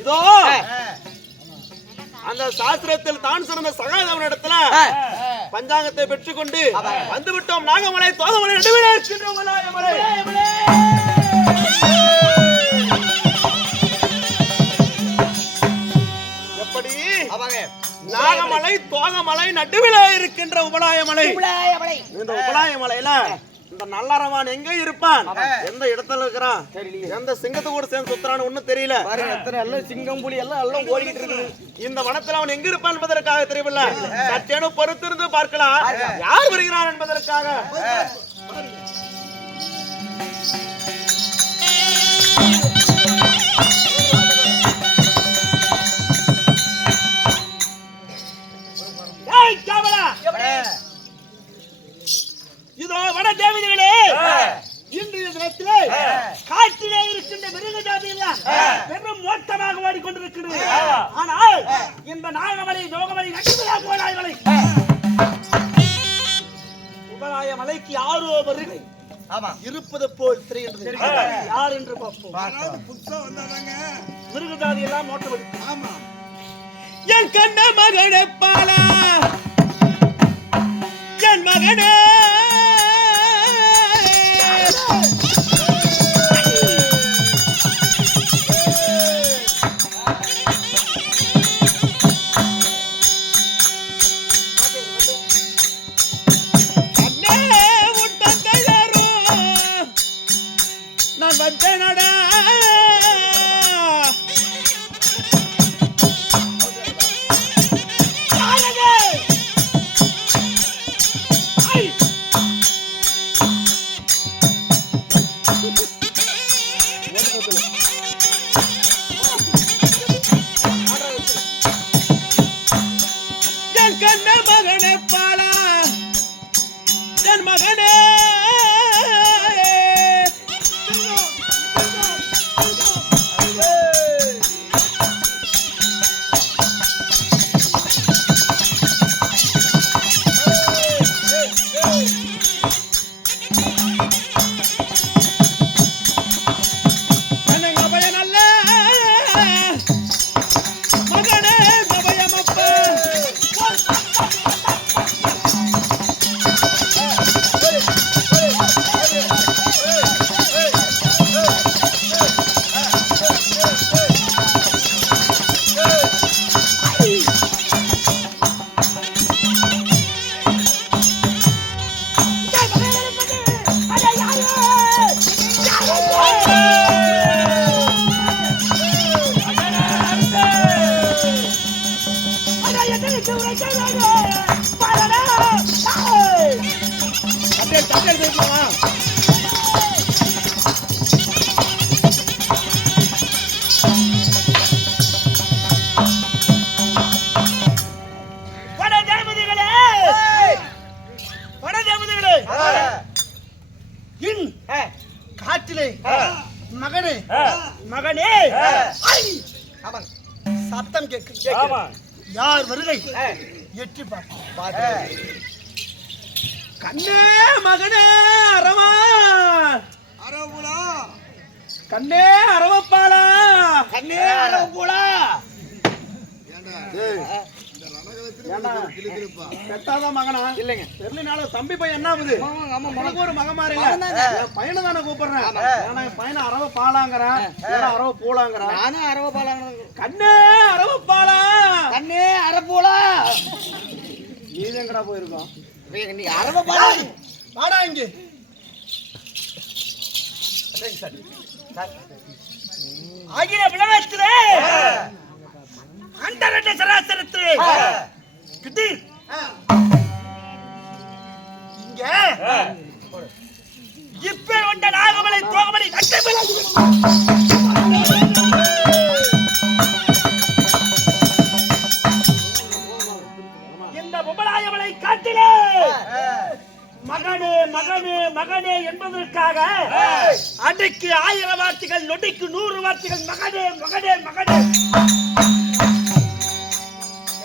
இதோ அந்த சாஸ்திரத்தில் தான் சிறந்த சகாதவன் இடத்துல பஞ்சாங்கத்தை பெற்றுக்கொண்டு வந்து விட்டோம். நாகமலை தோகமலை நடுவில் இருக்கின்ற மலை. எப்படி நாகமலை தோகமலை நடுவில் இருக்கின்ற உபலாயமலை. இந்த உபலாயமலையில இந்த நல்லறவான் எங்க இருப்பான், எந்த இடத்துல இருக்கிறான், எந்த சிங்கத்தை கூட சேர்ந்து சுத்துறான்னு ஒண்ணும் தெரியல. எல்லாம் சிங்கம் புலி எல்லாம் ஓடிக்கிட்டு இருக்குது. இந்த வனத்துல அவன் எங்க இருப்பான் என்பதற்காக தெரியவில்லை. சற்றேனும் பொறுத்திருந்து பார்க்கலாம் யார் வருகிறான் என்பதற்காக. இதோ வட தேவதைகளே, இன்றைய தினத்திலே காட்டிலே இருக்கின்ற மிருக ஜாதியில் பெரும் மோட்டமாக ஓடிக்கொண்டிருக்கிறது. ஆனால் இந்த நாகமலை யோகமலை உபலாயமலை உபலாயமலைக்கு யாரோ வருகை இருப்பது போல் தெரிகின்றது. யார் என்று பார்ப்போம். மிருக ஜாதி எல்லாம் மோட்டம். என் கண்ண மகனே பாலா, என் மகனே மகனே மகனே சத்தம் கேட்கு. யார் வருகை எட்டி பார்க்க. கண்ணே மகனே அரவா அரவுலா, கண்ணே அரவப்பாளா, கண்ணே அரவப்பூளா. மகனா இல்லைங்க தெரியலனால தம்பி பையன் என்ன ஆகுது. ஒரு மகமாரி பையனை தானே கூப்பிடுறேன். பையனை அரவ பாலாங்கிறேன், அரவ பூலாங்கிறேன். நானும் அரவ பாலாங்க. கண்ணே அரவ பாலா, கண்ணே அரப்பூலா. நீ எங்கடா போயிருக்கோம். நீ அரவ பாலா பாடா இங்க. அகில விளவத்திலே அந்த ரெண்டு சராசரத்திலே கிட்டீர் இங்க இப்ப வந்த நாகமலை தோகமலை கட்டமலை இந்த உபலாயமலை காட்டிலே மகனே மகனே மகனே என்பதற்காக அன்றைக்கு 1000 வார்த்தைகள், நொடிக்கு 100 வார்த்தைகள் மகனே மகனே மகனே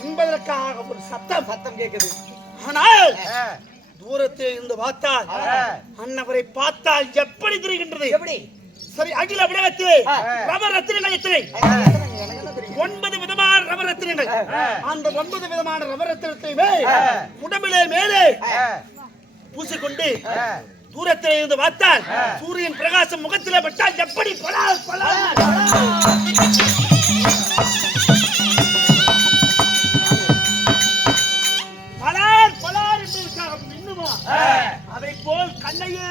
என்பதற்காக ஒரு சத்தம் கேட்குது. ஆனால் தூரத்தை இருந்து பார்த்தால் அன்னவர் அவரை பார்த்தால் எப்படி தெரிகின்றது? எப்படி? சரி, அகில உலகத்திலே ரவரத்தினங்கள் எத்தனை? 9 விதமான ரவரத்தினங்கள். அந்த 9 விதமான ரவரத்தினத்தையுமே உடம்பிலே மேலே பூசிக்கொண்டு தூரத்தில் இருந்து பார்த்தால் சூரியன் பிரகாசம் முகத்திலே பட்டால் எப்படி பலார் பலார் பலார் பலார் என்று மின்னுமா? அதை போல் கண்ணையே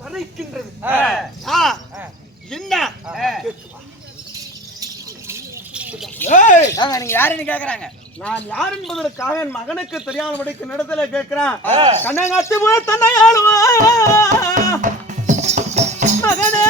பறிக்கின்றது. என்ன நீங்க யாருன்னு கேக்குறாங்க? நான் யார் என்பதற்காக என் மகனுக்கு தெரியாதபடிக்கு இடத்துல கேட்கிறேன். கண்ணங்காத்தி போய் தன்னை ஆளுவா மகனே.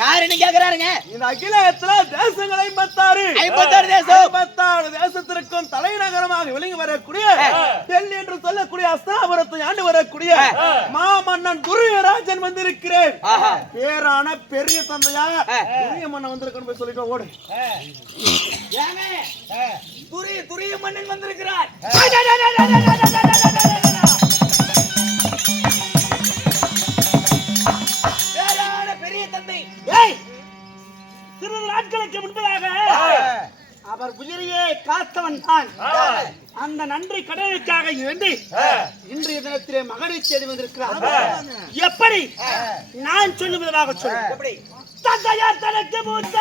யாருன்னு கேக்குறாருங்க? இந்த அகிலத்துல தேசங்கள் 56 தேசத்திற்கும் தலைநகரமாக விளங்கி வரக்கூடிய டெல்லி என்று சொல்லக்கூடிய அஸ்தாபுரத்தை ஆண்டு வரக்கூடிய மாமன்னன் துரியராஜன் வந்திருக்கிறேன். பேரான பெரிய தந்தையா துரிய மன்னன் வந்திருக்கணும் போய் சொல்லிட்டு ஓடு. துரிய மன்னன் வந்திருக்கிறார். சிறிது நாட்களுக்கு முன்பதாக அவர் உயிரையே காத்தவன் தான். அந்த நன்றி கடனுக்காக வேண்டி இன்றைய தினத்திலே மகனை தேடி வந்திருக்கிறார். எப்படி நான் சொல்லும் விதமாக சொல்லு. தந்தையார் தனக்கு மூத்த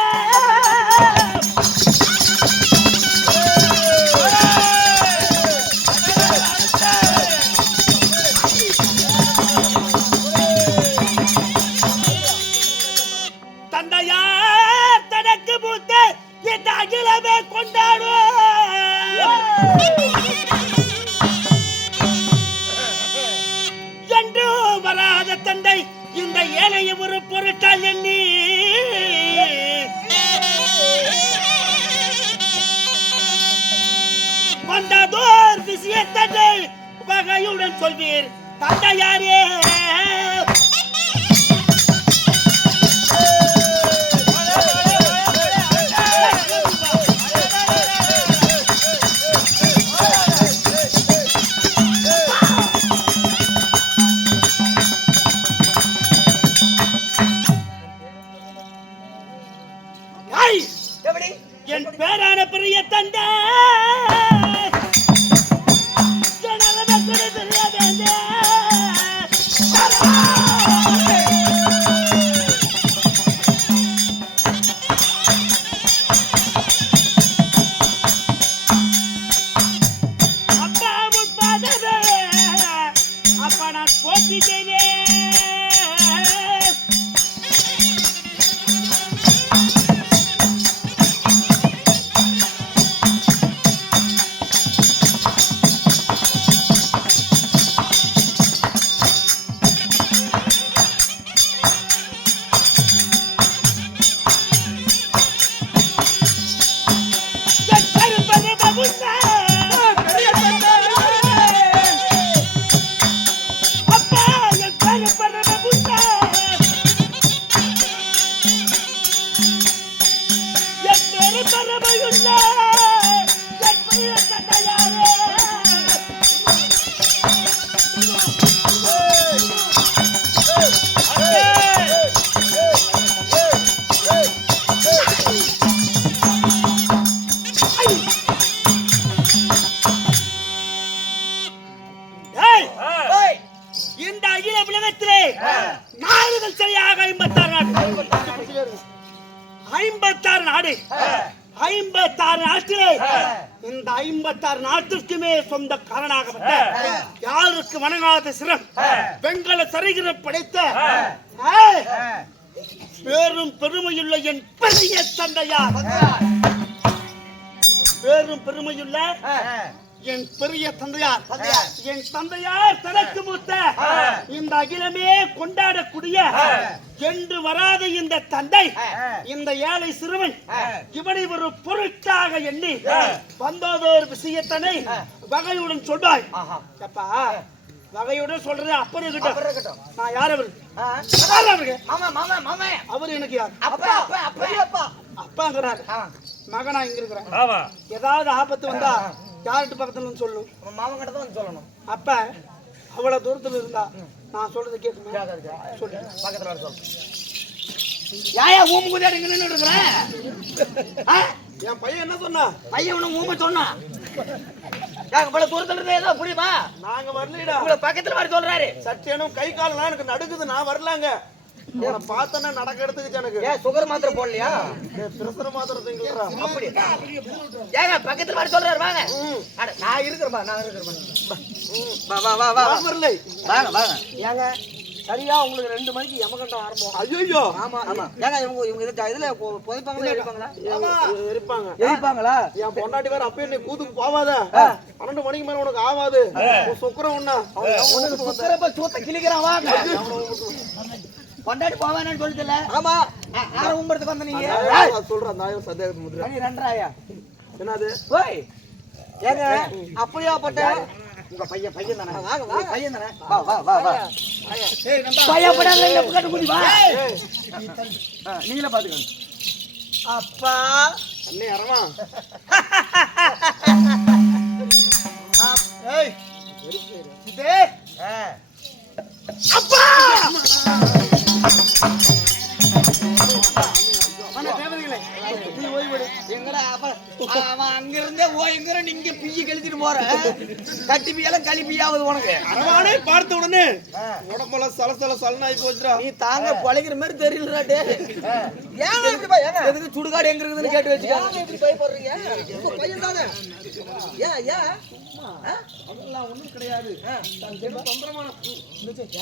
அகிலமே கொண்டாடும் என்று வராத தந்தை இந்த ஏழைய ஒரு பொருட்டால் எண்ணி வந்ததோர் விஷயத்தை வகையுடன் சொல்வீர். தந்தையாரே என் பேரான பெரிய தந்தை அப்பா முன்பாதவே அப்பா நான் போட்டி செய்தேன். எத்தனை பறவையுள்ள எத்தனை தந்தையாரே இந்த அகில உலகத்திலே நாடுகள் சரியாக 56 நாடு 56 நாட்டிலே இந்த 56 நாட்டிற்குமே சொந்தக்காரனாகப்பட்ட யாருக்கு வணங்காத சிரம் வெங்கல சரிகிற படைத்த பேரும் பெருமையுள்ள என் பெரிய தந்தையார் பேரும் பெருமையுள்ள என் பெரிய தந்தையார் என் தந்தையார் தனக்கு மூத்த இந்த அகிலமே கொண்டாடக்கூடிய என்று வராத இந்த தந்தை இந்த ஏழை சிறுவன் இவனை ஒரு பொருட்டாக எண்ணி வந்ததோர் விஷயத்தனை வகையுடன் சொல்வாய். அப்பா வகையுடன் சொல்றது அப்பர் இருக்கட்டும். நான் யார் அவரு? அவரு எனக்கு யார்? அப்பாங்கிறாரு. மகனா இங்க இருக்கிறேன். ஏதாவது ஆபத்து வந்தா யார்கிட்ட பக்கத்துல சொல்லணும்? மாமன் கிட்ட தான் சொல்லணும். அப்ப அவ்வளவு தூரத்துல இருந்தா நான் சொல்றது கேட்குமா? சொல்லு. பக்கத்துல வர சொல்லு. யாயா ஊம குதியாடி இங்க நின்னு இருக்கறேன்? என் பையன் என்ன சொன்னா? பையன் உன்ன ஊம சொன்னா. யாங்க பல தூரத்துல இருந்தே ஏதோ புரியுமா? நாங்க வரலடா. உங்க பக்கத்துல வர சொல்றாரு. சட்டேனும் கை கால்லாம் எனக்கு நடுக்குது. நான் வரலங்க. உன்னை பார்த்தனா நடக்கிறதுக்கு எனக்கு. ஏன் சுகர் மாத்திரை போடலையா? பிரஷர் மாத்திரை திங்கறா. அப்படி. ஏங்க பக்கத்துல வர சொல்றாரு வாங்க. அட நான் இருக்கறேன் நான் இருக்கறேன். வா. வரல. வாங்க. ஏங்க சரியா உங்களுக்கு 2 மணிக்கு யமகண்டம் ஆரம்பம். ஐயோ. ஆமா. ஏங்க இவங்க இதுல புதைப்பாங்களா எடுப்பாங்களா? எரிப்பாங்களா? என் பொண்டாட்டி வேற அப்பே நீ கூதுக்கு போவாத. 12 மணிக்கு மேல உனக்கு ஆவாது. சுக்கரம் உண்ணா. உனக்கு சுக்கரப்ப சூத்த கிளிக்கறான் வாங்க. பொண்டாட்டி போவானேன்னு சொல்லிட்டல. ஆமா. ஆற உம்பறதுக்கு வந்த நீங்க. நான் சொல்றேன் நாயோ சந்தேகத்து முதிர. நீ 2 என்னது? ஓய். ஏங்க அப்படியே பட்ட உங்க பையன் தானே? வாங்க பையன் தானே? வா. ஏய் நம்ம பையன் படால இல்ல புகட்ட குடி வா. நீங்களே பாத்துக்கங்க. அப்பா அண்ணே அரமா. ஏய் இதே அப்பா அண்ணே தேவர்களே நீ ஓய்வெடு. எங்கடா அவன் அங்க இருந்தே ஓய்ங்கற நீங்க பிய்ய கழிச்சிட்டு போற. கட்டி பியலாம் கழிப்பியாவது உனக்கு. அரவானே பார்த்த உடனே உடம்பெல்லாம் சலனாய் போச்சுடா. நீ தாங்க பழைக்கிற மாதிரி தெரியலடா டே. ஏன் இப்படி பா ஏங்க எதுக்கு சுடுகாடு எங்க இருக்குன்னு கேட்டு வெச்சுக்க. ஏன் இப்படி பயப்படுறீங்க? உங்க பையன் தானே. ஏன் அதெல்லாம் ஒண்ணும் கிடையாது. தான் தொந்தரமான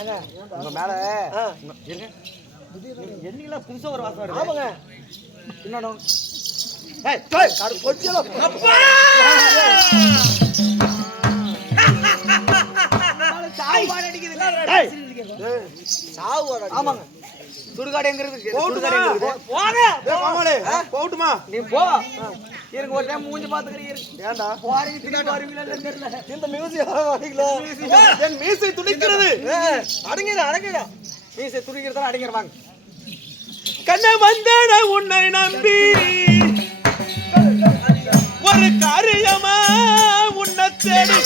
ஏங்க உங்க மேல இருங்க. எண்ணில புதுசா ஒரு வாசம் வருது. ஆமாங்க. என்னடா? ஏய் டேய் காடு பொச்சல. அப்பா! சாவு வாட அடிக்குதுங்க. டேய். சாவு வாட அடிக்குது. ஆமாங்க. சுடுகாடு எங்க இருக்கு? சுடுகாடு எங்க இருக்கு? போங்க. டேய் மாமாளே போட்டுமா? நீ போ. இருங்க ஒரு டைம் மூஞ்சி பாத்துக்கறீங்க இருக்கு. ஏன்டா? போறீங்க திரும்பி வருவீங்களா இல்ல தெரியல. இந்த மியூசிக் வரீங்களா? என் மீசை துடிக்கிறது. அடங்குடா. மீசை துடிக்கிறதா அடங்கிரவாங்க. கண்ண வந்தட உன்னை நம்பி ஒரு காரியமா உன்னை தேடி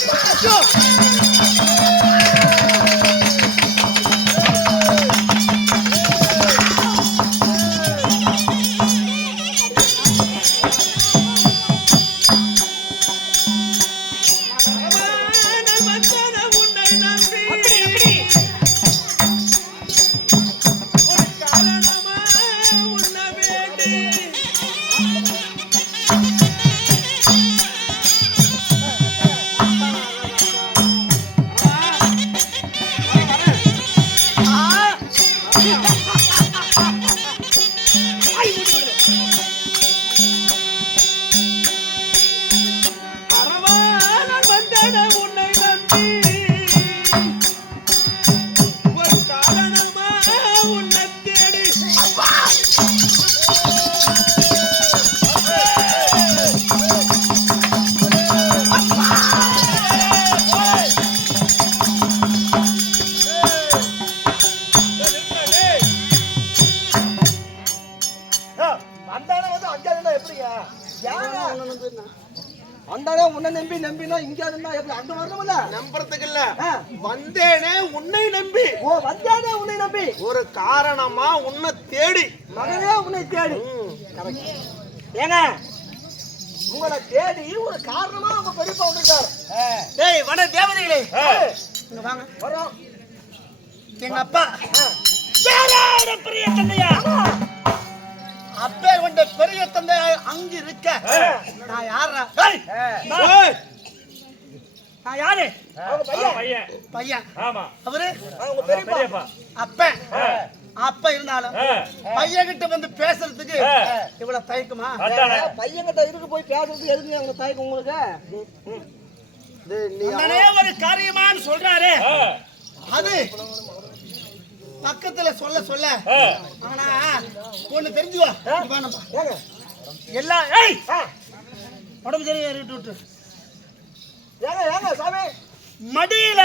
அஞ்சாதுன்னா எப்படிங்க? அந்தானே உன்னை நம்பினா இங்க இருந்தா எப்படி அங்க வரணும்ல? நம்புறதுக்கு இல்ல, வந்தேனே உன்னை நம்பி. ஓ வந்தேனே உன்னை நம்பி, ஒரு காரணமா உன்னை தேடி. மகனே உன்னை தேடி. ஏங்க உங்களை தேடி ஒரு காரணமா உங்க பெரியப்பா வந்திருக்காரு. டேய் வட தேவதைகளே, இங்க வாங்க. வரோம். எங்க அப்பா யாரோட பெரிய தந்தையா? அப்பே கொண்ட பெரிய தந்தை அங்க இருக்க நான் யாரா? நான் யாரு? அவங்க பையன். பையன். ஆமா. அவரு அவங்க பெரியப்பா. அப்ப இருந்தாலும் பையன் கிட்ட வந்து பேசுறதுக்கு இவ்வளவு தயக்கமா? பையன் கிட்ட இருக்கு போய் பேசுறதுக்கு எதுக்கு அவங்க தயக்கம் உங்களுக்கு? அண்ணனே ஒரு காரியமான்னு சொல்றாரு, அது பக்கத்துல சொல்ல ஆனா ஒண்ணு தெரிஞ்சுவா. ஏங்க எல்லாம் உடம்பு சரியா விட்டு ஏங்க சாமி மடியில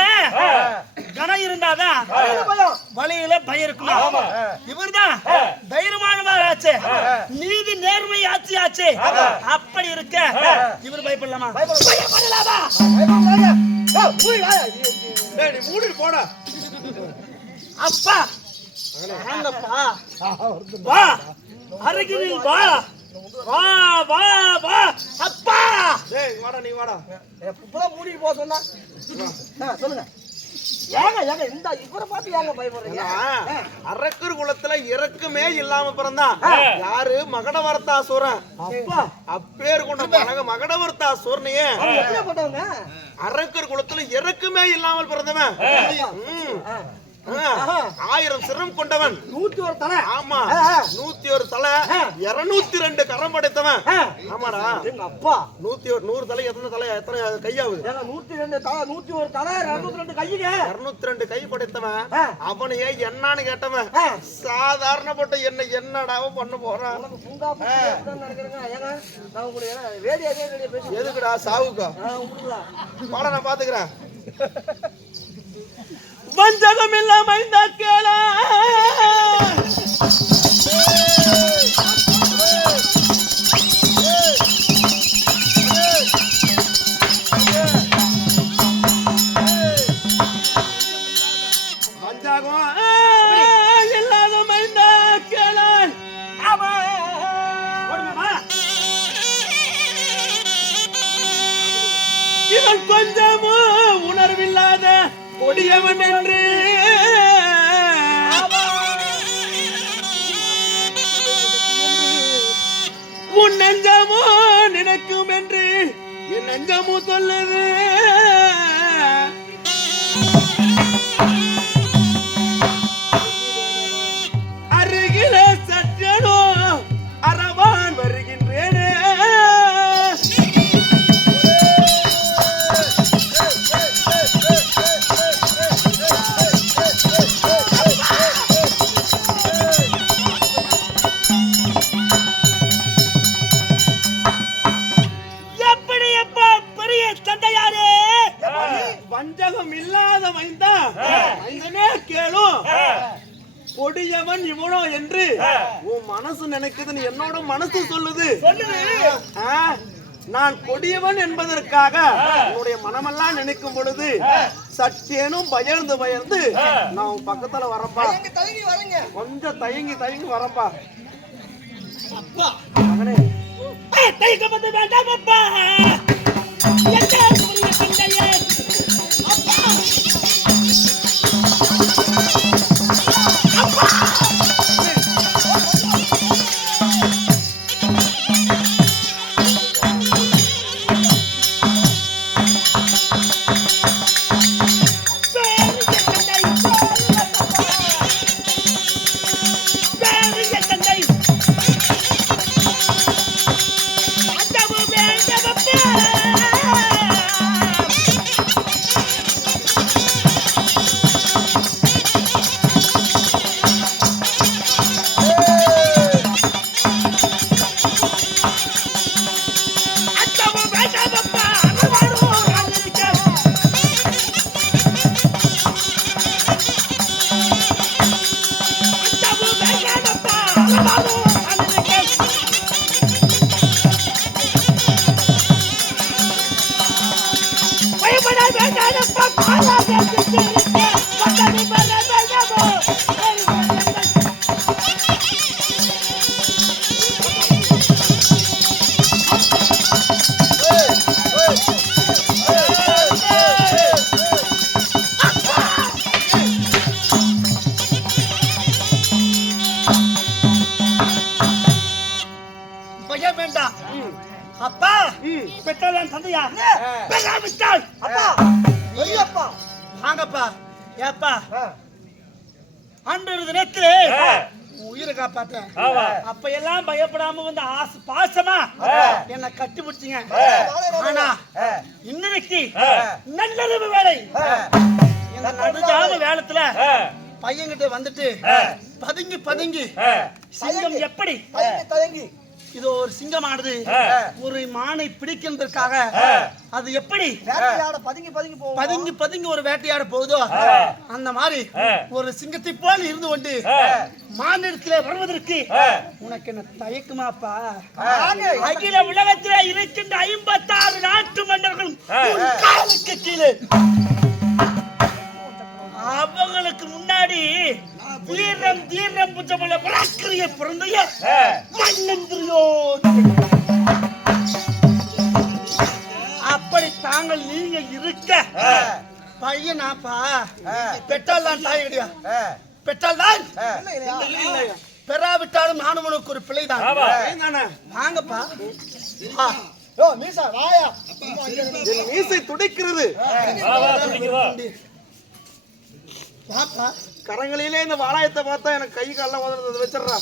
கனம் இருந்தாதான் பயம் வழியில பயம் இருக்குமா? இவர்தான் தைரியமானவர் ஆச்சு, நீதி நேர்மை ஆச்சு. அப்படி இருக்க இவர் பயப்படலாமா? பயப்படலாமா? மூடி போட. அப்பா வாங்கப்பா, வா அருகில் வா வா வா வா அப்பா. டேய் வாடா, நீ வாடா. புறம் மூடிட்டு போக சொன்னா சொல்லுங்க. ஏங்க இந்த இவரை பார்த்து ஏங்க பயப்படுறீங்க? அரக்கர் குலத்துல இறக்குமே இல்லாம பிறந்தான் யாரு? மகடவர்த்தாசூரன். அப்பா அப்பேர் கொண்ட மகடவர்த்தாசூரனையே எப்படிப்பட்டவங்க? அரக்கர் குலத்துல இறக்குமே இல்லாமல் பிறந்தவன். 1000 சிரம் கொண்டவன், 101 தலை. ஆமா 101 தலை, 202 கரம் படைத்தவன். ஆமாடா எங்க அப்பா 100 தலை. எத்தனை கையாவது? 102 தலை, 101 தலை, 202 கையுங்க. 202 கை படைத்தவன். அவனையே என்னான்னு கேட்டவன் சாதாரணப்பட்ட என்னடா பண்ண போறான்? எதுக்குடா சாவுக்கா? பாட நான் பாத்துக்கிறேன். வஞ்சகம் இல்லாம இந்த கேள வஞ்சகம் இல்லாத மைந்த கேள இவன் கொஞ்சமும் உணர்வில்லாத கொடியவன் என்று உன் நெஞ்சமோ நினைக்கும் என்று என் நெஞ்சமோ சொல்லுது. அருகில சற்றனோ அரவான் வருகின்றேனே. வஞ்சகம் இல்லாத மைந்தா மைந்தனே கேளும், கொடியவன் இவனோ என்று உன் மனசு நினைக்குதுன்னு என்னோட மனசு சொல்லுது. நான் கொடியவன் என்பதற்காக உன்னுடைய மனமெல்லாம் நினைக்கும் பொழுது சற்றேனும் பயந்து நான் உன் பக்கத்துல வரப்பா. கொஞ்சம் தயங்கி வரப்பா. மகனே தயக்கப்பட்டு வேண்டாம் அப்பா. அப்பா பெற்றால் தந்தையா பெறாவிட்டால் அப்பா பெரியப்பா வாங்கப்பா ஏப்பா அன்று ஒரு தினத்திலே உயிரை காப்பாத்தேன் அப்ப எல்லாம் பயப்படாம வந்து பாசமா என்ன கட்டி பிடிச்சிங்க ஆனா இன்னைக்கு நல்லறிவு வேலை இந்த நடுஜாம வேளத்துல பையன்கிட்ட வந்துட்டு பதுங்கி சிங்கம் எப்படி தயங்கி இது ஒரு சிங்கமானது ஒரு மானை பிடிக்கின்றதற்காக அது எப்படி பதுங்கி ஒரு வேட்டையாட போகுதோ அந்த மாதிரி ஒரு சிங்கத்தை போல இருந்து கொண்டு மானிடத்திலே வருவதற்கு உனக்கு என்ன தயக்குமாப்பா? அகில உலகத்திலே இருக்கின்ற 56 நாட்டு மன்னர்களும் காலுக்கு கீழே அவங்களுக்கு முன்னாடி தீரம் புஜமுள்ள பராக்கிரிய பிறந்தைய மன்னந்திரியோ அப்படி தாங்கள் நீங்க இருக்க பையனாப்பா பெற்றால் தான் தாய் கிடையா பெற்றால் தான் பெறாவிட்டாலும் நானும் உனக்கு ஒரு பிள்ளைதான் வாங்கப்பா மீசா வாயா மீசை துடிக்கிறது கரங்களிலே இந்த வாளாயத்தை பார்த்தா எனக்கு கை கால வச்சிடறா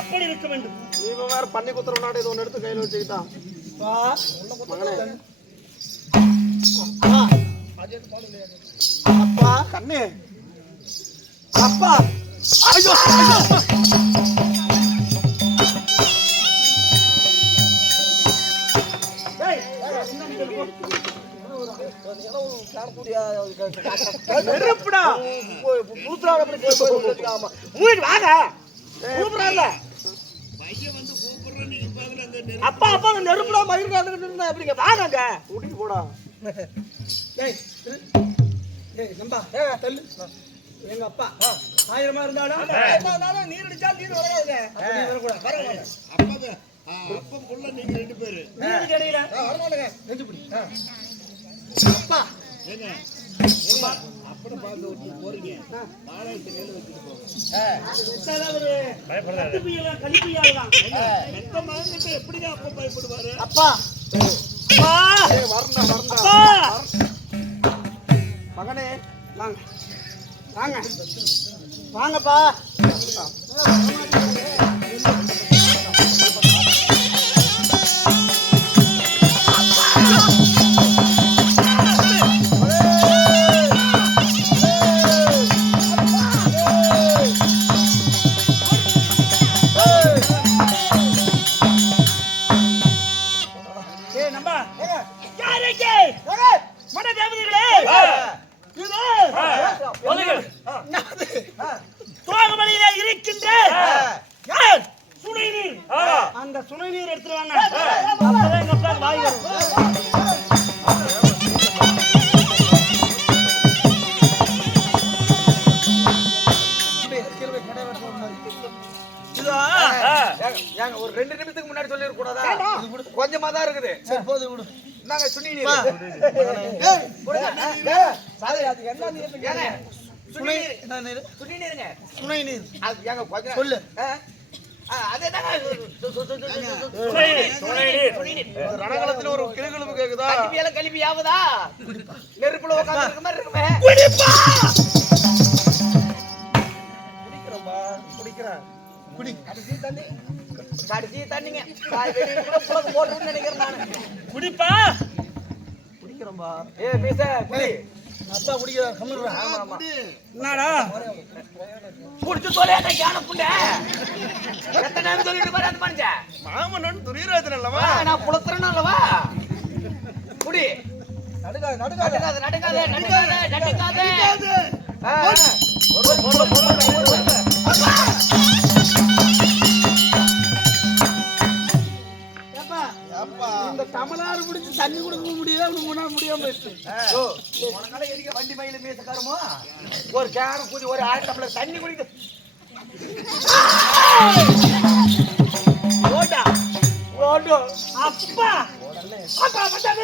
அப்படி இருக்க வேண்டும். நீ வேற பண்ணி குத்துற நாடு இது ஒன்னு எடுத்து கையில வச்சுக்கிட்டான் அப்பா கண்ணு அப்பா ஐயோ நெருப்புடா அப்பா அப்பா நெருப்புடா மயிர் அப்படிங்க வாங்க கூட்டிட்டு போடா நம்பா தள்ளு எங்க அப்பா 1000 இருந்தாலும் நீர் அடிச்சா நீர் வராது அப்பா புள்ள நீங்க 2 பேரு நீர் கிடையில வரமாட்டேங்க நெஞ்சு பிடி அப்பா ஏங்க அப்பட பாத்து விட்டு போறீங்க மாலையத்தை கையில வச்சிட்டு போங்க ஒரு பயப்படாத கலிப்பியாலாம் எந்த மகன்கிட்ட எப்படிங்க அப்பா பயப்படுவாரு அப்பா அப்பா வரண்டா மகனே வாங்க வாங்க வாங்கப்பா அந்த சுனை நீர் எடுத்துருவாங்க வாய் ஒரு 2 நிமிஷத்துக்கு முன்னாடி சொல்லி கூடாதா? கொஞ்சமா தான் இருக்குது. சரி போது விடு. நாங்க சுனி நீர் சுனை நீர் சொல்லு. ரணகலத்துல ஒரு கிளுகிளுப்பு கேக்குதா? கல்வி ஆகுதா? நெருப்புல உட்கார்ந்து இருக்க மாதிரி இருக்குமே. குடிக்கிறேன் குடி. கடைசி தண்ணிங்க போட்டுன்னு நினைக்கிறேன் நானு. குடிப்பா குடிக்கிறேன்பா. பேச குடி. அப்பா குடிக்கிறா கம்முறா. ஆமா ஆமா. என்னடா குடிச்சு தொலையாத ஞான புள்ள. எத்தனை நேரம் சொல்லிட்டு பாரு அந்த மனுஷன். மாமன்னன் துரியராஜன் அல்லவா? நான் புலத்துறேன் அல்லவா? குடி. நடுக்காத. இந்த தமிழாறு பிடிச்சி தண்ணி கொடுக்க முடியாம உனக்கால எதுக்கு வண்டி மயில மீசக்காரமோ ஒரு கேன கூடி ஒரு 1000 டம்ளர் தண்ணி குடிக்க ஓடா ஓடோ அப்பா அப்பா மச்சான்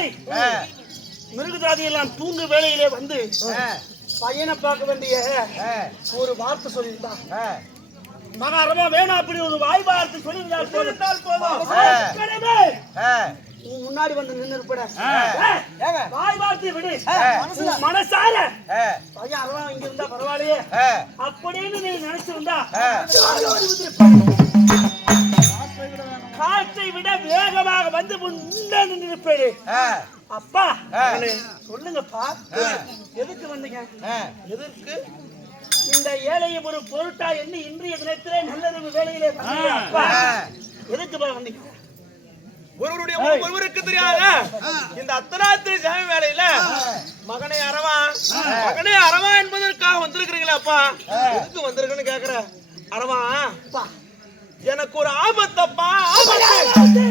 மாலை மிருகஜாதி எல்லாம் தூங்கு வேளையிலே வந்து பையனை பார்க்க வேண்டிய ஒரு வார்த்தை சொல்லியிருந்தா மகாரமா வேணா அப்படி ஒரு வாய் வார்த்தை சொல்லியிருந்தால் போதும் முன்னாடி வந்து நின்று இருப்பட வாய் வார்த்தை விடு மனசார பையன் அறவா இங்க இருந்தா பரவாயில்லையே அப்படின்னு நீ நினைச்சிருந்தா காற்றை விட வேகமாக வந்து முன்னே நின்றுப்பேரு அப்பா சொல்லுங்கப்பா எதுக்கு வந்தீங்க எதற்கு இந்த ஏழையை ஒரு பொருட்டா என்ன இன்றைய தினத்திலே நல்லது வேலையிலே அப்பா எதுக்கு வந்தீங்க ஒருவருடைய ஒருவருக்கு தெரியாத இந்த அத்தனாத்திரி சாமி வேலையில மகனை அரவா என்பதற்காக வந்திருக்கிறீங்களா அப்பா எதுக்கு வந்திருக்குன்னு கேக்குற அரவா எனக்கு ஒரு ஆபத்தப்பா ஆபத்து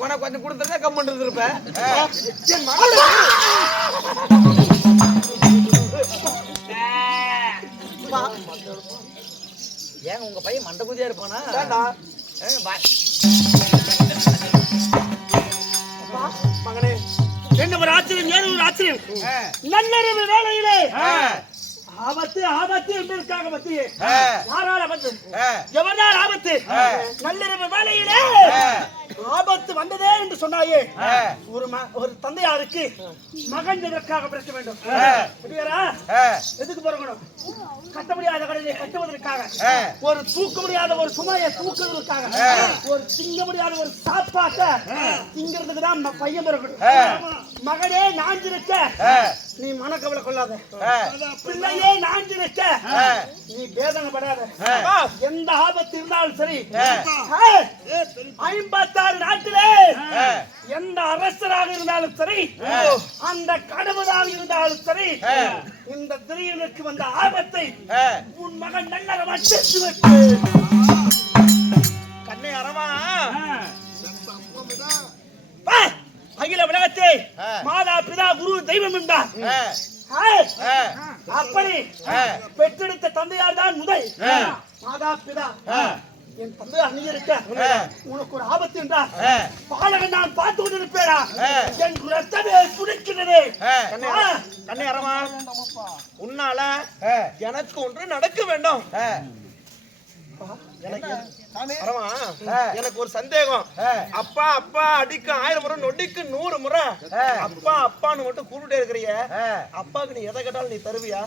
உனக்கு கொஞ்சம் கொடுத்துருந்தா கம் பண்றது இருப்ப ஏங்க உங்க பையன் மண்டை குதியா இருப்பானா மகனே என்ன ஒரு ஆச்சரியம் ஏன் ஒரு ஆச்சரியம் நல்லறிவு வேலையிலே ஆபத்து ஆபத்து என்பதற்காக மத்தியே யாரால் ஆபத்து எவனால் ஆபத்து நல்லறிவு வேலையிலே ஆபத்து வந்ததே என்று சொன்னாயே ஒரு தந்தையாருக்கு மகன் எதற்காக பிறக்க வேண்டும் எதுக்கு பிறக்கணும் கட்ட முடியாத கடனை கட்டுவதற்காக ஒரு தூக்க முடியாத ஒரு சுமையை தூக்குவதற்காக ஒரு திங்க முடியாத ஒரு சாப்பாட்டை திங்கிறதுக்கு தான் பையன் பிறக்கணும் மகனே நாஞ்சிருக்க நீ மனக்கவலை கொள்ளாத பிள்ளையே நாஞ்சிருக்க நீ வேதனைப்படாத எந்த ஆபத்து இருந்தாலும் சரி 56 நாட்டிலே எந்த அரசராக இருந்தாலும் சரி அந்த கடவுளாக இருந்தாலும் சரி இந்த திரியனுக்கு வந்த ஆபத்தை உன் மகன் நல்ல கண்ணை அரவா அகில உலகத்தை மாதா பிதா குரு தெய்வம் என்றார் அப்படி பெற்றெடுத்த தந்தையார் தான் முதல் மாதா பிதா என் தந்தையார் நீ இருக்க உனக்கு ஒரு ஆபத்து என்றார் பாலகன் நான் பார்த்து கொண்டிருப்பேடா என் ரத்தமே துடிக்கிறது கண்ணை அரவா உன்னால எனக்கு ஒன்று நடக்க வேண்டும் எனக்கு ஒரு சந்தேகம் அப்பா அப்பா அடிக்க 1000 முறை நொடிக்கு 100 முறை அப்பா அப்பான்னு மட்டும் கூப்பிட்டே இருக்கிறிய அப்பாக்கு நீ எதை கேட்டாலும் நீ தருவியா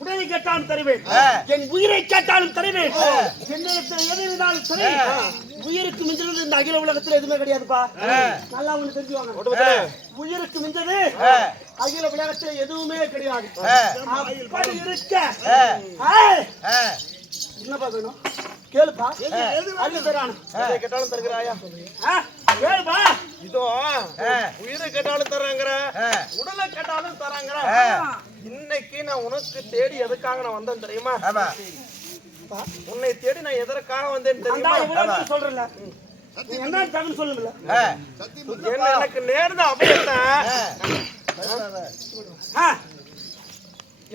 உடலை கேட்டாலும் தருவேன் என் உயிரை கேட்டாலும் தருவேன் என்னிடத்தில் எது இருந்தாலும் சரி உயிருக்கு மிஞ்சது இந்த அகில உலகத்துல எதுவுமே கிடையாதுப்பா நல்லா ஒண்ணு தெரிஞ்சுவாங்க உயிருக்கு மிஞ்சது அகில உலகத்துல எதுவுமே கிடையாது அப்படி இருக்க என்னப்பா வேணும் கேளுப்பா அள்ளு தரானு கேட்டாலும் தருகிறாயா வேணுமா? இதோ உயிரை கேட்டாலும் தராங்கற, உடலை கேட்டாலும் தராங்கற. இன்னைக்கு நான் உனக்கு தேடி எதுக்காக நான் வந்தேன் தெரியுமா? உன்னை தேடி நான் எதற்காக வந்தேன் தெரியுமா? சொல்றல என்ன தகவல் சொல்லுங்க. எனக்கு நேர்ந்த அபயத்தை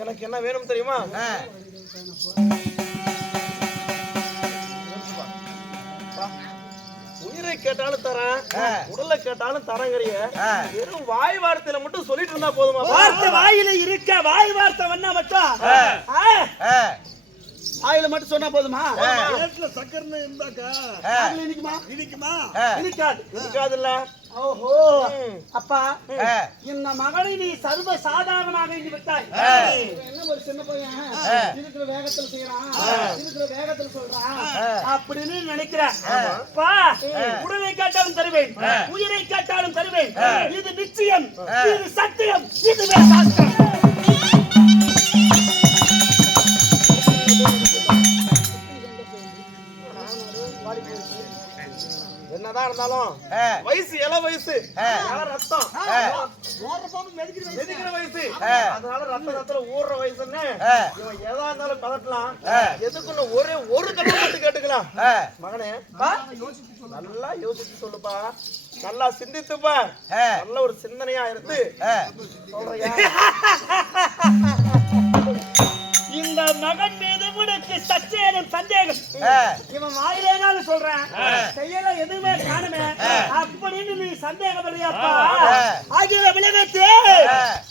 எனக்கு என்ன வேணும் தெரியுமா? உயிரை கேட்டாலும் தரேன், உடலை கேட்டாலும் தரங்கறிய. வெறும் வாய் வார்த்தையில மட்டும் சொல்லிட்டு இருந்தா போதுமா? வார்த்தை வாயில இருக்க, வாய் வார்த்தை வந்தா மட்டும் வாயில மட்டும் சொன்னா போதுமா? சக்கரன்னு இருந்தாக்கா இனிக்குமா? இனிக்குமா? இனிக்காது. இருக்காதுல்ல. ஓஹோ, அப்பா இந்த மகனை நீ சர்வ சாதாரணமாக இங்கு விட்டாய். என்ன ஒரு சின்ன பையன் இருக்கிற வேகத்துல செய்யறான், இருக்கிற வேகத்துல சொல்றான் அப்படின்னு நினைக்கிறேன். அப்பா, உடலை கேட்டாலும் தருவேன், உயிரை கேட்டாலும் தருவேன். இது நிச்சயம், இது சத்தியம், இதுவே சாஸ்திரம். என்னதான் இருந்தாலும் வயசு இள வயசு, ரத்தம் மெதிக்கிற வயசு, அதனால ரத்தத்துல ஊறுற வயசுன்னு இவன் எதா இருந்தாலும் பதட்டலாம். எதுக்குன்னு ஒரு தடவை மட்டும் கேட்டுக்கலாம். மகனே நல்லா யோசிச்சு சொல்லுப்பா, நல்லா சிந்தித்துப்பா, நல்ல ஒரு சிந்தனையா இருந்து சொல்றியா? இந்த மகன் மீது உனக்கு சற்றேனும் சந்தேகம். இவன் வாயிலேனாலும் சொல்றேன், செய்யல எதுவுமே காணுமே அப்படின்னு நீ சந்தேகப்படுறியாப்பா? ஆகிய விலகத்தே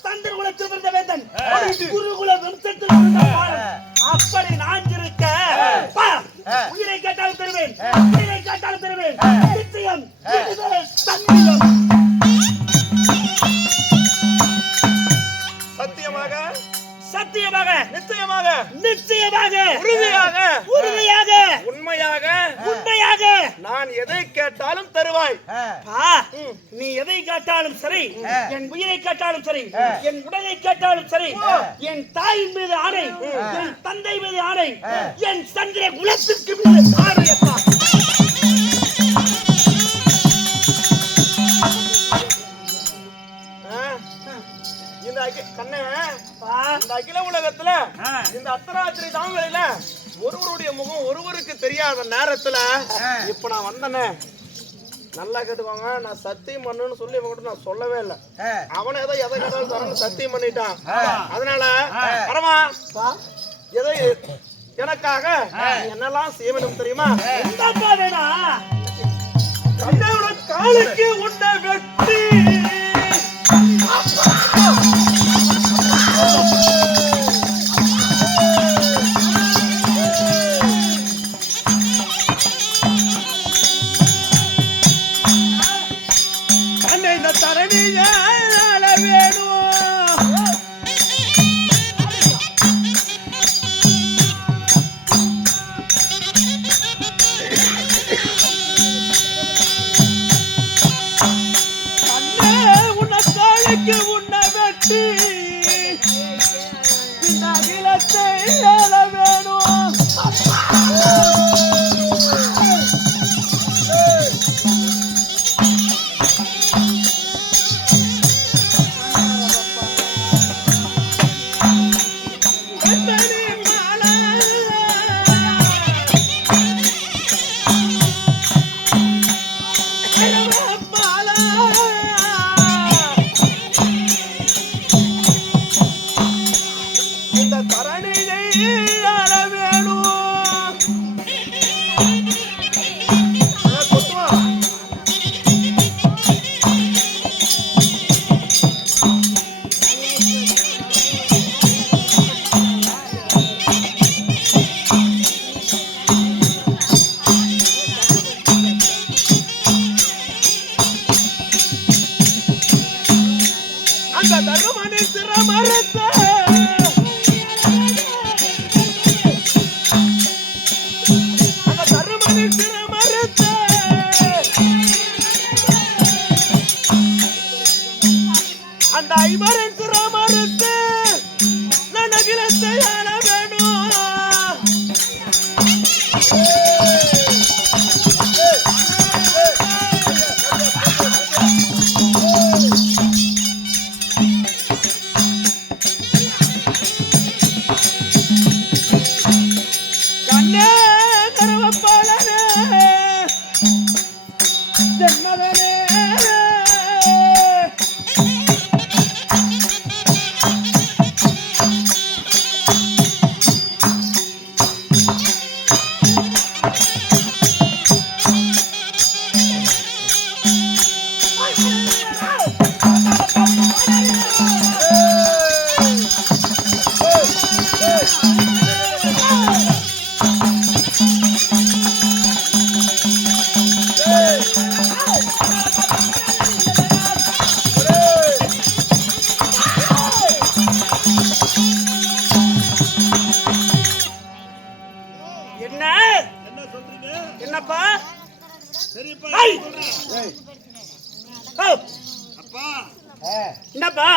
சந்திர குலத்தில் பிறந்த வேந்தன், குருகுல வம்சத்தில் பிறந்த பாரன். அப்படி நான் இருக்க உயிரை கேட்டாலும் தருவேன், உயிரை கேட்டாலும் தருவேன். நிச்சயம், இதுவே சத்தியம். சத்தியமாக, சத்தியமாக, நிச்சயமாக, நிச்சயமாக, உறுதியாக, உறுதியாக, உண்மையாக, உண்மையாக நான் எதை கேட்டாலும் தருவாய். நீ எதை கேட்டாலும் சரி, என் உயிரை கேட்டாலும் சரி, என் உடலை கேட்டாலும் சரி, என் தாயின் மீது ஆணை, என் தந்தை மீது ஆணை, என் சந்திர குலத்திற்கு மீது ஆணையப்பா. கண்ணே, இந்த அகில உலகத்துல இந்த அர்த்தராத்திரி தாங்களில ஒருவருடைய முகம் ஒருவருக்கு தெரியாத நேரத்துல இப்ப நான் வந்தனே, நல்லா கேட்டுக்கோங்க. நான் சத்தியம் பண்ணுன்னு சொல்லி இவங்க நான் சொல்லவே இல்லை. அவனை ஏதோ எதை கேட்டாலும் தரணும் சத்தியம் பண்ணிட்டான். அதனால பரமா எதை எனக்காக என்னெல்லாம் செய்ய வேண்டும் தெரியுமா? கண்ணோட காலுக்கு உன்னை வெட்டி உன்னை வெட்டி இந்த அகிலத்தை வேணும். அந்த ஐவரன் சிரமறுத்து நான் அகிலத்தை ஆள வேணும். என்னப்பா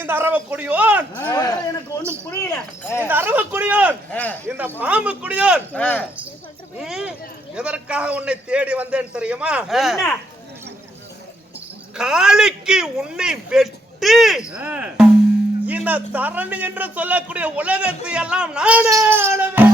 இந்த அரவக்குடியோன் எனக்கு ஒண்ணும் புரியல. இந்த அரவக்குடியோன் இந்த பாம்பு குடியோன் எதற்காக உன்னை தேடி வந்தேன் தெரியுமா? என்ன? காளிக்கு உன்னை வெட்டி இந்த தரணி என்று சொல்லக்கூடிய உலகத்தை எல்லாம் நானே ஆள வேண்டும்.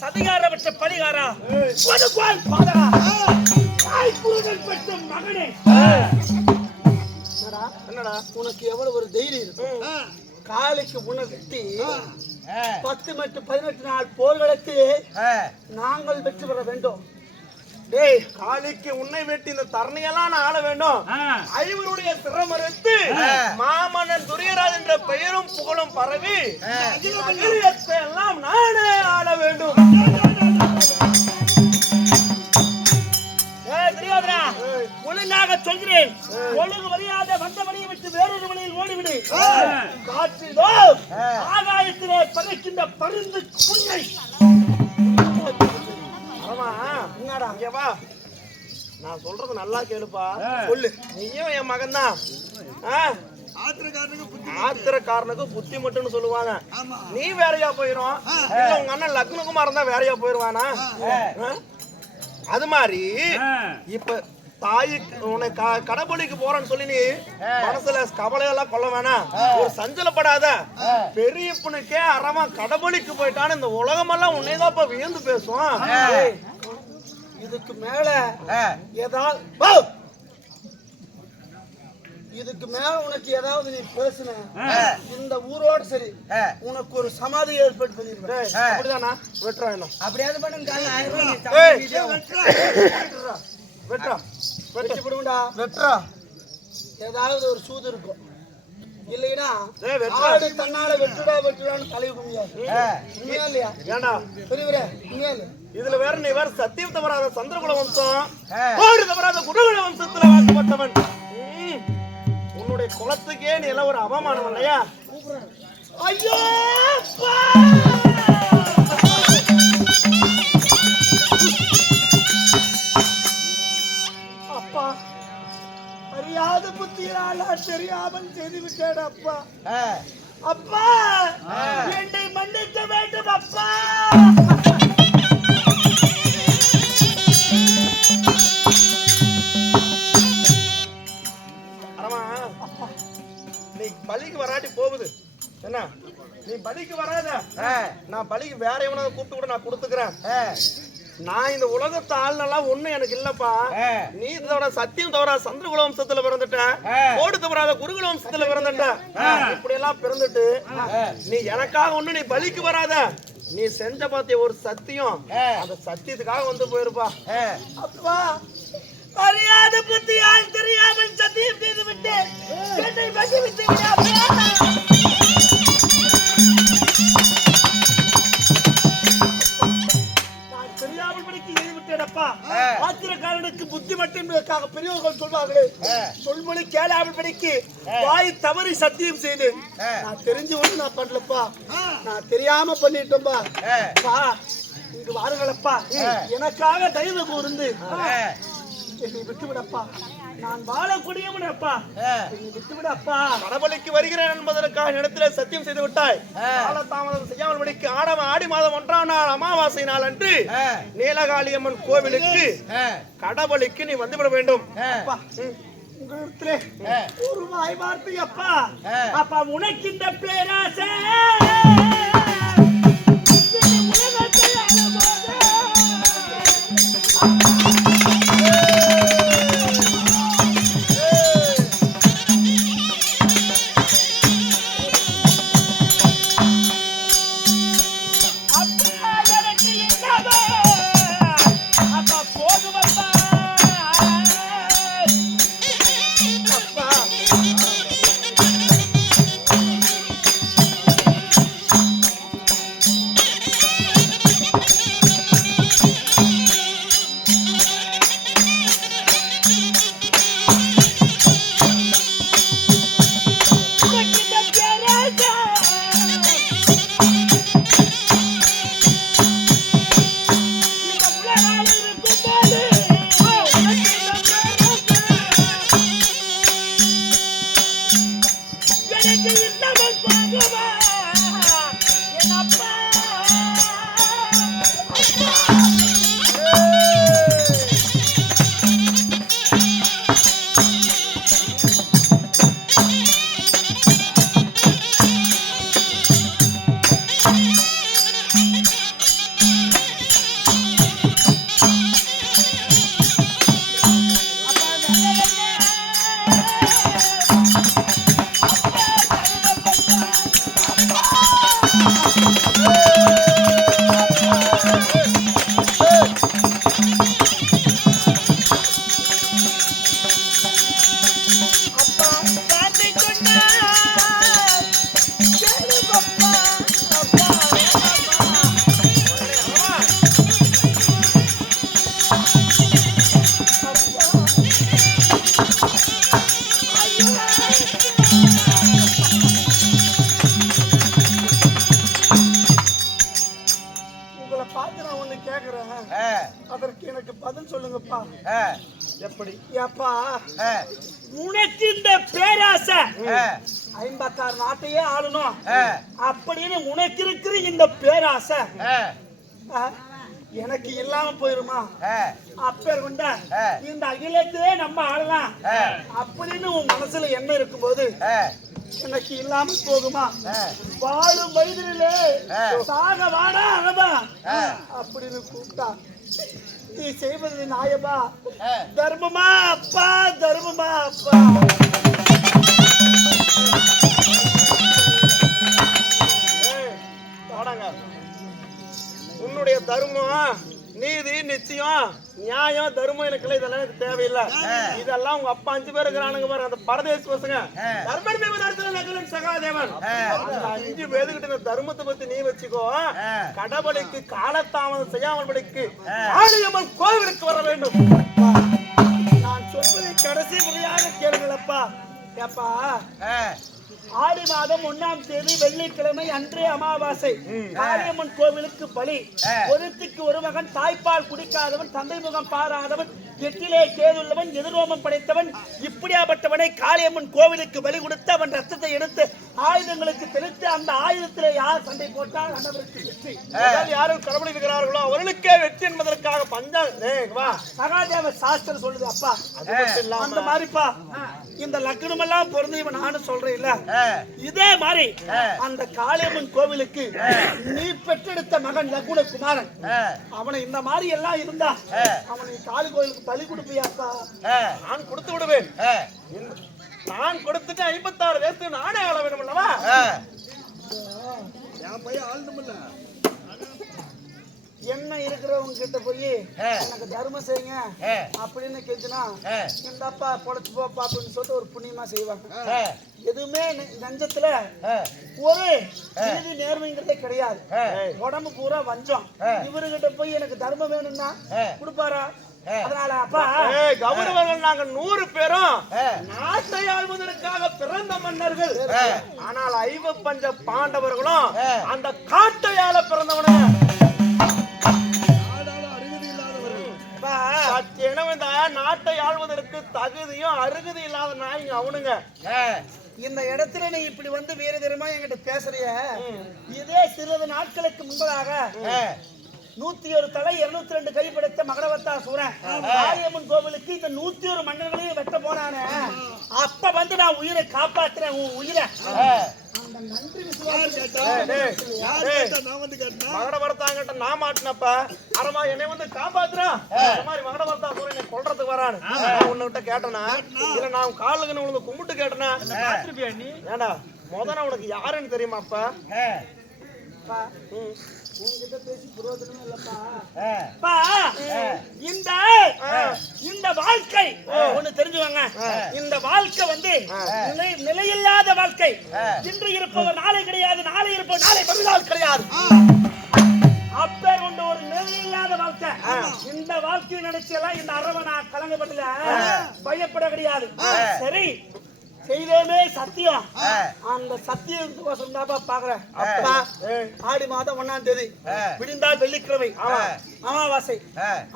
சதிகாரப்பட்ட பரிகாரா படுகோல் பாதகா தாய் குருகள் பெற்ற மகனே. என்னடா உனக்கு எவ்வளவு ஒரு தைரியம் இருக்கும்? காலைக்கு உணர்த்தி 10 மற்றும் 18 நாள் போர்களுக்கு நாங்கள் வெற்றி பெற வேண்டும். டேய், காளிக்கு உன்னை வெட்டி இந்த தரணியெல்லாம் நான் ஆள வேண்டும். ஐவருடைய சிரமறுத்து மாமன்னன் துரியராஜ் என்ற பெயரும் புகழும் பரவி அகிலத்தை எல்லாம் நானே ஆள வேண்டும். ஒழுங்காக சொல்கிறேன். ஒழுங்கு மரியாதை வந்த வழியை விட்டு வேறொரு வழியில் ஓடிவிடு. காற்றிலோ ஆகாயத்திலே பறக்கின்ற பருந்து புண்ணை. என்னடா இங்க வா, நான் சொல்றது நல்லா கேளுப்பா. சொல்லு, நீயும் என் மகன் தான். ஆத்திரக்காரனுக்கு புத்தி மட்டும்னு சொல்லுவாங்க. நீ வேறையா போயிரும், இல்ல உங்க அண்ணன் லக்னகுமார் இருந்தா வேறையா போயிருவானா? அது மாதிரி இப்ப தாய்க்கு உன்னை கடவுளுக்கு போறேன்னு சொல்லி நீ மனசுல கவலையெல்லாம் கொள்ள வேணாம். ஒரு சஞ்சலப்படாத. பெரிய பொண்ணுக்கே அறமா கடவுளுக்கு போயிட்டான்னு இந்த உலகமெல்லாம் உன்னைதான் வியந்து பேசுவான். இதுக்கு மேல ஏதாவது உனக்கு ஏதாவது நீ பேசுன இந்த ஊரோட சரி உனக்கு ஒரு சமாதி ஏற்பட்டு பண்ணிருக்கேன். அப்படிதானா? வெட்டுறா என்ன அப்படியாவது பண்ணுங்க. வெட்டுறா வெட்டி விடுங்கடா. வெட்டுறா. ஏதாவது ஒரு சூது இருக்கும். இல்லைன்னா வெட்டுறா. ஆடு தன்னால வெட்டுடான்னு தலையை குமியாது. உண்மையா இல்லையா? ஏண்டா பெரியவரே, உண்மையா இல்லையா? இதுல வேற நீ வேற சத்தியம் தவறாத சந்திரகுல வம்சம், கோடு தவறாத குருகுல வம்சத்துல வாக்கப்பட்டவன். உன்னுடைய குலத்துக்கே நீ எல்லாம் ஒரு அவமானம் இல்லையா? ஐயோ அப்பா, அறியாத புத்தியால தெரியாமல் செய்து விட்டேன் அப்பா. அப்பா, என்னை மன்னிக்க வேண்டும் அப்பா. நீ பலிக்கு வராட்டி போகுது என்ன? நீ பலிக்கு வராத, நான் பலிக்கு வேற எவனாவது கூப்பிட்டு கூட நான் கொடுத்துக்கிறேன். நான் இந்த உலகத்து ஆள்னெல்லாம் ஒண்ணு எனக்கு இல்லப்பா. நீ இதோட சத்தியம் தவறாத சந்திரகுல வம்சத்துல பிறந்துட்ட, கோடு தவறாத குருகுல வம்சத்துல பிறந்துட்ட. இப்படி எல்லாம் பிறந்துட்டு நீ எனக்காக ஒண்ணு நீ பலிக்கு வராத. நீ செஞ்ச பாத்திய ஒரு சத்தியம், அந்த சத்தியத்துக்காக வந்து போயிருப்பா. அப்பா, அறியாத புத்தியால் தெரியாமல் சத்தியம் செய்து விட்டேன். என்னை மன்னித்து விடு. ஆத்திரக்காரனுக்கு புத்தி மட்டும் பெரியவர்கள் சொல்வார்களே, சொல்மொழி கேளாமல் படிக்கு வாய் தவறி சத்தியம் செய்து நான் தெரிஞ்சு ஒண்ணு நான் பண்ணலப்பா, நான் தெரியாம பண்ணிட்டோம்பா. இங்கு வாருங்களப்பா, எனக்காக தயவு கூர்ந்து என்னை விட்டுவிடப்பா. நான் வாழக்கூடியவனப்பா, என்னை விட்டுவிடப்பா. கடவுளுக்கு வருகிறேன் என்பதற்காக இடத்துல சத்தியம் செய்து விட்டாய். காலதாமதம் செய்யாமல் படிக்கு ஆடி மாதம் 1ஆம் நாள் அமாவாசை நாள் அன்று நீலகாளியம்மன் கோவிலுக்கு கடவுளுக்கு நீ வந்துவிட வேண்டும். உங்களிடத்திலே ஒரு வாய் வார்த்தை அப்பா. அப்பா, உனக்கு இந்த பேராசை எனக்கு இல்லாமல் போகுமா என் அப்பா அதற்கு எனக்கு பதில் சொல்லுங்கப்பா. எப்படி ஏப்பா உனக்கு இந்த பேராசை 56 நாட்டையே ஆளணும் அப்படின்னு உனக்கு இருக்கிற இந்த பேராசை எனக்கு இல்லாம போயிருமா? அப்பேர் கொண்ட இந்த அகிலத்திலே நம்ம ஆளலாம் அப்படின்னு உன் மனசுல என்ன இருக்கும்போது எனக்கு இல்லாம போகுமா? வாழும் வயதிலே சாக வாடா அழபா அப்படின்னு கூப்பிட்டா நீ செய்வது நியாயமா? தர்மமா அப்பா, தர்மமா அப்பா? உன்னுடைய தர்மம், நீதி, நிச்சயம், நியாயம், தர்மம் எனக்கு இதெல்லாம் எனக்கு தேவையில்லை. இதெல்லாம் உங்க அப்பா 5 பேர் இருக்கிறானுங்க பாருங்க, அந்த பரதேசி பசங்க. தர்மன் நகுலன் சகாதேவன் 5 பேருக்கிட்ட இந்த தர்மத்தை பத்தி நீ வச்சுக்கோ. கடவுளுக்கு காலத்தாமதம் செய்யாமல் படிக்கு ஆலயம்மன் கோவிலுக்கு வர வேண்டும். நான் சொல்வதை கடைசி முறையாக கேளுங்களப்பா. ஏப்பா ஆடி மாதம் 1ஆம் தேதி வெள்ளிக்கிழமை அன்றே அமாவாசை. காளியம்மன் கோவிலுக்கு பலி. ஒருத்திக்கு ஒரு மகன், தாய்ப்பால் குடிக்காதவன், தந்தை முகம் பாராதவன், எட்டிலே கேதுள்ளவன், எதிர்வோமம் படைத்தவன், இப்படியாப்பட்டவனை காளியம்மன் கோவிலுக்கு பலி கொடுத்து அவன் ரத்தத்தை எடுத்து ஆயுதங்களுக்கு தெளித்து அந்த ஆயுதத்திலே யார் சண்டை போட்டால் அன்னவருக்கு வெற்றி. யாரும் கடவுள் இருக்கிறார்களோ அவர்களுக்கே வெற்றி என்பதற்காக சகாதேவ சாஸ்திரம் சொல்லுது அப்பா. அந்த மாதிரிப்பா இந்த லக்னம் எல்லாம் பொருந்த இவன் நானும் சொல்றேன் இல்ல. இதே மாதிரி அந்த காளியம்மன் கோவிலுக்கு நீ பெற்றெடுத்த மகன் லகுணகுமாரன், அவனை இந்த மாதிரி எல்லாம் இருந்தா அவனை காளி கோவிலுக்கு பலி கொடுப்பியாப்பா? நான் கொடுத்து விடுவேன். நான் கொடுத்துட்டு 56 வயசு நானே ஆள வேண்டும் அல்லவா? என் பையன் ஆளணும்ல. என்ன இருக்கிறவங்க கிட்ட போய் எனக்கு தர்மம் செய்யுங்க அப்படின்னு கேட்டுனா இந்த அப்பா பொழைச்சு போப்பா அப்படின்னு சொல்லிட்டு ஒரு புண்ணியமா செய்வாங்க. எதுவுமே நெஞ்சத்துல ஒரு நீதி நேர்மைங்கிறதே கிடையாது. உடம்பு பூரா வஞ்சம். இவருகிட்ட போய் எனக்கு தர்மம் வேணும்னா கொடுப்பாரா? அதனால அப்பா கௌரவர்கள் நாங்க 100 பேரும் நாட்டை ஆள்வதற்காக பிறந்த மன்னர்கள். ஆனால் 5 பாண்டவர்களும் அந்த காட்டையால பிறந்தவனுங்க. நாட்டை ஆள்வதற்கு தகுதியும் அருகதி இல்லாத நாய்ங்க அவனுங்க. இந்த இடத்துல நீ இப்படி வந்து வேறு தரமா என்கிட்ட பேசுறிய. இதே சிறிது நாட்களுக்கு முன்பதாக 101 தலை 202 கை படைத்த மகடவர்த்தா சூரன் காளியம்மன் கோவிலுக்கு இந்த 101 மன்னர்களையும் வெட்ட போனானே. அப்ப வந்து நான் உயிரை காப்பாத்துறேன். உன் உயிரை நன்றி மகடவர்த்தாங்கிட்ட நான் மாட்டினப்பா அரமா என்னை வந்து காப்பாத்துறான். இந்த மாதிரி மகடவர்த்தா சூரன் என்னை கொல்றதுக்கு வரானு உன்கிட்ட கேட்டனா இல்ல நான் காலுக்கு உனக்கு கும்பிட்டு கேட்டனா ஏண்டா முதல்ல உனக்கு யாருன்னு தெரியுமாப்பா? உங்ககிட்ட பேசி புரோஜனமே இல்லப்பா. இந்த வாழ்க்கை ஒண்ணு தெரிஞ்சுவாங்க. இந்த வாழ்க்கை வந்து நிலையில்லாத வாழ்க்கை. இன்று இருப்பவர் நாளை கிடையாது, நாளை இருப்பவர் நாளை மறுநாள் கிடையாது. அப்பேர் கொண்ட ஒரு நிலையில்லாத வாழ்க்கை. இந்த வாழ்க்கையை நினைச்செல்லாம் இந்த அரவணா கலங்கப்பட்டல பயப்பட கிடையாது. சரி செய்தோமே சத்தியம். அந்த சத்தியத்துக்கோசரம் தான்ப்பா பாக்குறேன். அப்பா ஆடி மாதம் 1ஆம் தேதி விடிந்தால் வெள்ளிக்கிழமை அமாவாசை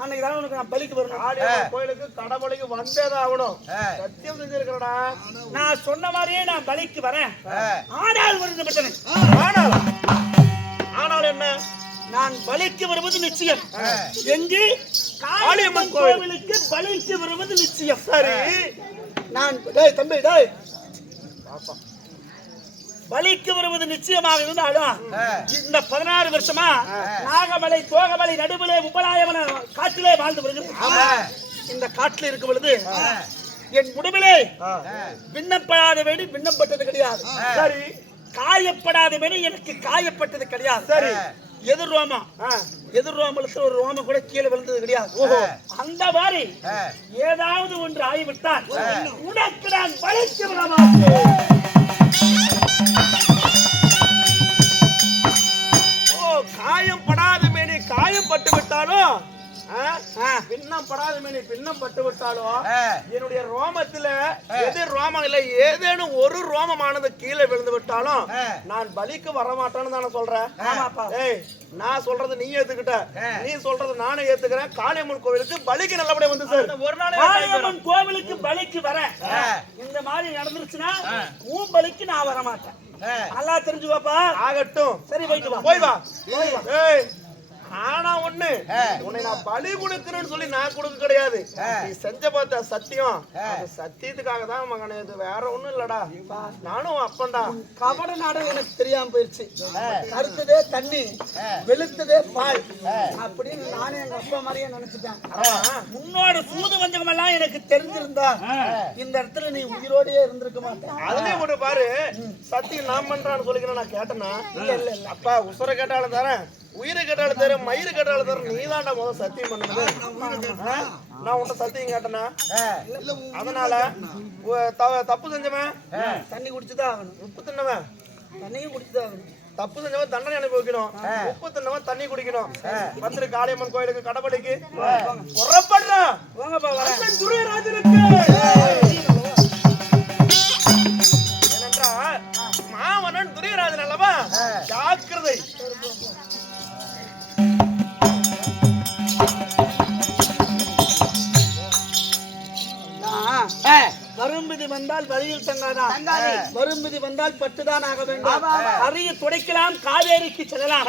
அன்னைக்கு தான் உனக்கு நான் பலிக்கு வரணும். ஆடி கோயிலுக்கு கடவுளுக்கு வந்தேதான் ஆகணும். சத்தியம் செஞ்சிருக்கிறடா. நான் சொன்ன மாதிரியே நான் பலிக்கு வரேன். ஆனால் வருது பட்டனே. ஆனால் என்ன? நான் பலிக்கு வருவது நிச்சயம். எங்கு? காளியம்மன் கோவிலுக்கு பலிக்கு வருவது நிச்சயம். சரி, நான் டேய் தம்பி டேய் பலிக்கு வருவது நிச்சயமாக இருந்தாலும் இந்த 16 வருஷமா நாகமலை தோகமலை நடுவிலே உபலாயவன காட்டிலே வாழ்ந்து வருகிறேன். இந்த காட்டில் இருக்கும் பொழுது என் முடிவிலே விண்ணப்படாத வேண்டி விண்ணப்பட்டது கிடையாது. சரி, காயப்படாத வேண்டி எனக்கு காயப்பட்டது கிடையாது. சரி, எதிர் ரோமம் எதிர்ரோமத்துல ஒரு ரோமம் கூட கீழே விழுந்தது கிடையாது. அந்த மாதிரி ஏதாவது ஒன்று ஆகிவிட்டால் உனக்கு நான் பலிக்கு விடமாட்டேன். காயம் படாத மேனி காயம் பட்டு விட்டாலும் பின்னம் படாத மேனி பின்னம் பட்டு விட்டாலும் என்னுடைய ரோமத்துல எதிர் ரோமம் இல்லை, ஏதேனும் ஒரு ரோமமானது கீழே விழுந்து விட்டாலும் நான் பலிக்கு வரமாட்டேன்னு தானே சொல்றேன். ஏய், நான் சொல்றது நீ ஏத்துக்கிட்ட, நீ சொல்றது நானே ஏத்துக்கிறேன். காளியம்மன் கோவிலுக்கு பலிக்கு நல்லபடியா வந்து சார். ஒரு நாள் காளியம்மன் கோவிலுக்கு பலிக்கு வர இந்த மாதிரி நடந்துருச்சுன்னா உன் பலிக்கு நான் வரமாட்டேன். நல்லா தெரிஞ்சுவாப்பா. ஆகட்டும். சரி, போயிட்டு வா. போய் வா. ஏய், ஆனா ஒண்ணு, உன்னை நான் பலி கொடுக்கிறேன்னு சொல்லி நான் கொடுக்க கிடையாது. நீ செஞ்ச பார்த்த சத்தியம், சத்தியத்துக்காக தான் மகனே, இது வேற ஒண்ணும் இல்லடா. நானும் அப்பன்டா. கபட நாடகம் எனக்கு தெரியாம போயிடுச்சு. கருத்ததே தண்ணி, வெளுத்ததே பால் அப்படின்னு நானே எங்க அப்பா மாதிரியே நினைச்சிட்டேன். முன்னோட சூது வஞ்சகம் எல்லாம் எனக்கு தெரிஞ்சிருந்தா இந்த இடத்துல நீ உயிரோடயே இருந்திருக்க மாட்டேன். அதுலயும் ஒண்ணு பாரு, சத்தியம் நான் பண்றான்னு சொல்லிக்கிறேன். நான் கேட்டேன்னா இல்ல இல்ல இல்ல அப்பா, உசுர கேட்டாலும் தரேன், உயிரை கேட்டாலும் தரேன், மயிறு கேட்டாலும் தரேன். நீ தான்டா முதல் சத்தியம் பண்ணது. நான் உன்ட்ட சத்தியம் கேட்டேனா? அதனால தப்பு செஞ்சவன் தண்ணி குடிச்சுதான் ஆகணும். உப்பு தின்னவன் தண்ணியும் குடிச்சுதான் ஆகணும். தப்பு செஞ்சவன் தண்டனை அனுபவிக்கணும். உப்பு தின்னவன் தண்ணி குடிக்கணும். வந்துரு காளியம்மன் கோயிலுக்கு கடப்படிக்கு புறப்படுறான். துரியராஜனுக்கு ஏனென்றால் மாமன்னன் துரியராஜன் அல்லவா? ஜாக்கிரதை. வரும்பதி வந்தால் வழியில் தங்காதான், வரும்பதி வந்தால் பட்டுதான் ஆக வேண்டும். அரிய துடைக்கலாம், காவேரிக்கு செல்லலாம்.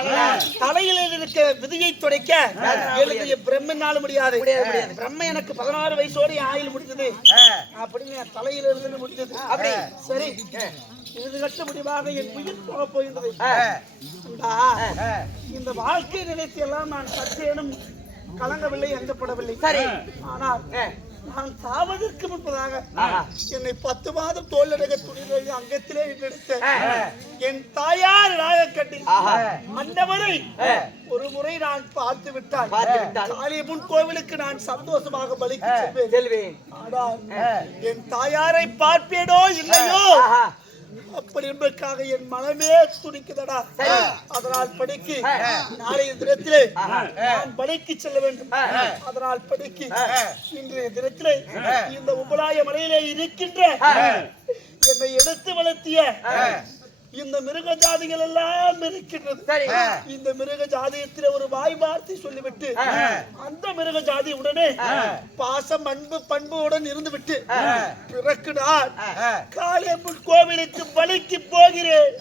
தலையில் இருக்க விதியை துடைக்க எழுதிய பிரம்மனால முடியாது. பிரம்ம எனக்கு 16 வயசோடு ஆயுள் முடிஞ்சது அப்படின்னு என் தலையில இருந்து முடிஞ்சது. அப்படி சரி, இது கட்ட முடிவாக என் உயிர் போக போகின்றது. இந்த வாழ்க்கை நிலைத்து எல்லாம் நான் சற்றேனும் கலங்கவில்லை, அஞ்சப்படவில்லை. சரி, ஆனால் நான் சாவதற்கு முன்பதாக என்னை 10 மாதம் தோல்நடக துணிவை அங்கத்திலே எடுத்த என் தாயார் நாயக்கட்டி அந்தவரை ஒரு முறை நான் பார்த்து விட்டால் காளியம்மன் கோவிலுக்கு நான் சந்தோஷமாக பலிக்கு செல்வேன். ஆனால் என் தாயாரை பார்ப்பேனோ இல்லையோ அப்படி என்பதற்காக என் மனமே துடிக்குதடா. அதனால் படிக்கு நாளைய தினத்திலே நான் பலிக்கு செல்ல வேண்டும். அதனால் படிக்கு இன்றைய தினத்திலே இந்த உபலாய மலையிலே இருக்கின்ற என்னை எடுத்து வளர்த்திய இந்த மிருக ஜாதிகள் எல்லாம் இருக்கின்றது. இந்த மிருக ஜாதியத்தில் ஒரு வாய் வார்த்தை சொல்லிவிட்டு அந்த மிருக ஜாதி உடனே பாசம் அன்பு பண்புடன் இருந்துவிட்டு பிறகு நான் காளியம்மன் கோவிலுக்கு பலிக்கு போகிறேன்.